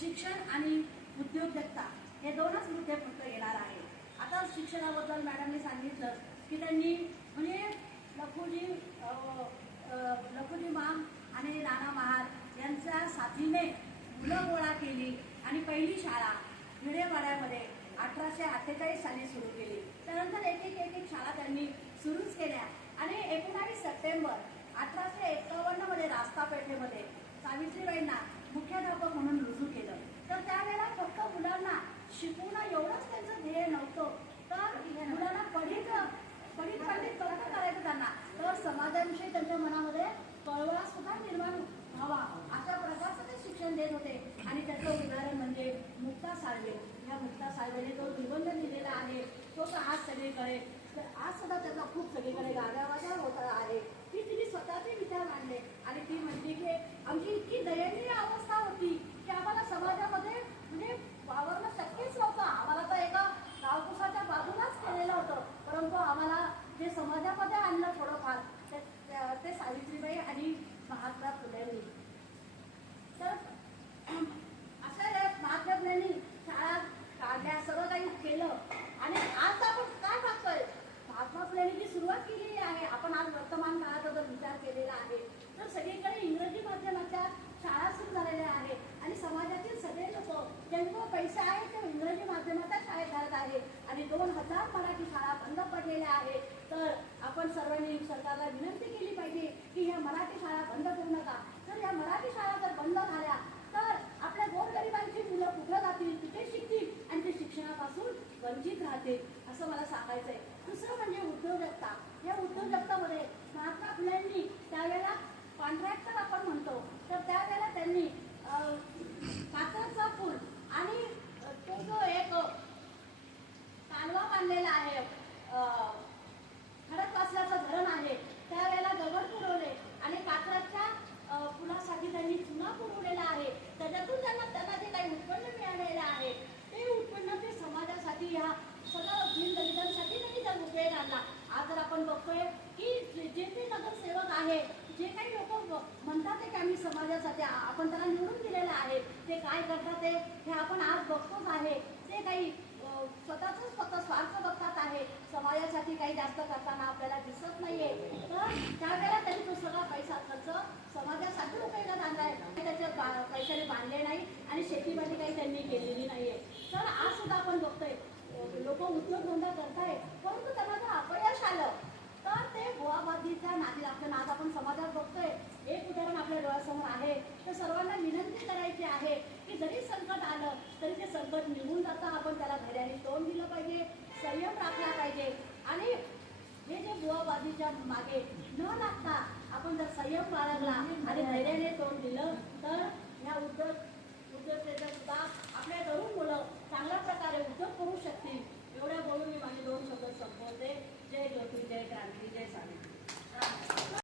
शिक्षण आणि उद्योजकता हे दोनच मुद्दे फक्त येणार आहे. आता शिक्षणाबद्दल मॅडमने सांगितलं की त्यांनी म्हणजे लखुजी माम आणि नाना महार यांच्या साथीने मुलं गोळा केली आणि पहिली शाळा भिडेवाड्यामध्ये 1848 साली सुरू केली. त्यानंतर एक एक शाळा त्यांनी सुरूच केल्या आणि 19 सप्टेंबर 1851 मध्ये रास्तापेठेमध्ये सावित्रीबाईंना मुख्याध्यापक म्हणून रुजू केलं. तर त्यावेळेला फक्त मुलांना शिकवणं एवढंच त्यांचं ध्येय नव्हतं, तर मुलांना पंडित कसं करायचं त्यांना, तर समाजाविषयी त्यांच्या मनामध्ये कळवळा सुद्धा निर्माण व्हावा अशा प्रकारचं ते शिक्षण देत होते. आणि त्याचं उदाहरण म्हणजे मुक्ता साळवे. ह्या मुक्ता साळवेने जो निबंध लिहिलेला आहे तो तर आज सगळीकडे, तर आज सुद्धा त्याचा खूप सगळीकडे गाजावाजा होत आहे की तिने स्वतःचे विचार मांडले आणि ती म्हणते की आमची इतकी दयनीय अवस्था होती की आम्हाला समाजामध्ये म्हणजे वावरणं शक्यच नव्हतं. आम्हाला तर एका गावकुसाच्या बाजूलाच केलेलं होतं, परंतु आम्हाला जे समाजामध्ये आणलं थोडंफार ते सावित्रीबाई आणि महात्मा फुलेंनी. तर अशा महात्मा फुलेंनी शाळा काढल्या, सगळं काही केलं आणि आज आपण काय बघतोय, महात्मा फुलेंनी जी सुरुवात केलेली आहे, आपण आज वर्तमान काळाचा जर विचार केलेला आहे तर सगळीकडे इंग्रजी माध्यमाच्या शाळा सुरू झालेल्या आहेत आणि समाजातील सगळे लोक ज्यांना पैसे आहेत ते इंग्रजी माध्यमाच्या शाळेत घालत आहे आणि 2000 मराठी शाळा बंद पडलेल्या आहेत. तर आपण सर्वांनी सरकारला विनंती केली पाहिजे की ह्या मराठी शाळा बंद करू नका. तर या मराठी शाळा जर बंद झाल्या तर आपल्या गोरगरिबांची मुलं कुठं जातील, कुठे शिकतील आणि ते शिक्षणापासून वंचित राहतील असं मला सांगायचं आहे. दुसरं म्हणजे उद्योजकता. या उद्योजकतामध्ये महात्मा फुलेंनी त्यावेळेला कॉन्ट्रॅक्टर आपण म्हणतो, तर त्यावेळेला त्यांनी काचरचा पूल आणि तो जो एक कालवा बांधलेला आहे, खडकवासल्याचं धरण आहे, त्यावेळेला दगड पुरवले आणि काचराच्या पुलासाठी त्यांनी चुना पुरवलेला आहे. त्याच्यातून त्यांना जे काही उत्पन्न मिळालेलं आहे ते उत्पन्न ते समाजासाठी ह्या सगळं दीनदलितांसाठी त्यांनी त्याचा उपयोग आणला. आज जर आपण बघतोय की जे ते नगरसेवक आहे, जे काही लोक म्हणतात की आम्ही समाजासाठी आपण त्यांना निवडून दिलेलं आहे, ते काय करतात हे आपण आज बघतोच आहे. ते काही स्वतःच फक्त स्वार्थ बघतात आहे, समाजासाठी काही जास्त करताना आपल्याला दिसत नाहीये. तर त्यावेळेला त्यांनी तो सगळा पैसा खर्च समाजासाठी उपयोगात आणलाय, त्याच्या पैशाने बांधले नाही आणि शेतीमध्ये काही त्यांनी केलेली नाहीये. तर आज सुद्धा आपण बघतोय लोक उद्योगधंदा करताय, परंतु त्यांना जर अपयश आलं तर ते भुवाबादीच्या नादी लागतं. आज आपण समाजात बघतोय, एक उदाहरण आपल्या डोळ्यासमोर आहे. तर सर्वांना विनंती करायची आहे की जरी संकट आलं तरी ते संकट निघून जातं, आपण त्याला धैर्याने तोंड दिलं पाहिजे, संयम राखला पाहिजे आणि हे जे भुवाबादीच्या मागे न लागता आपण जर संयम बाळगला आणि धैर्याने तोंड दिलं तर ह्या उद्योजकतेचा सुद्धा आपल्या तरुण मुलं चांगल्या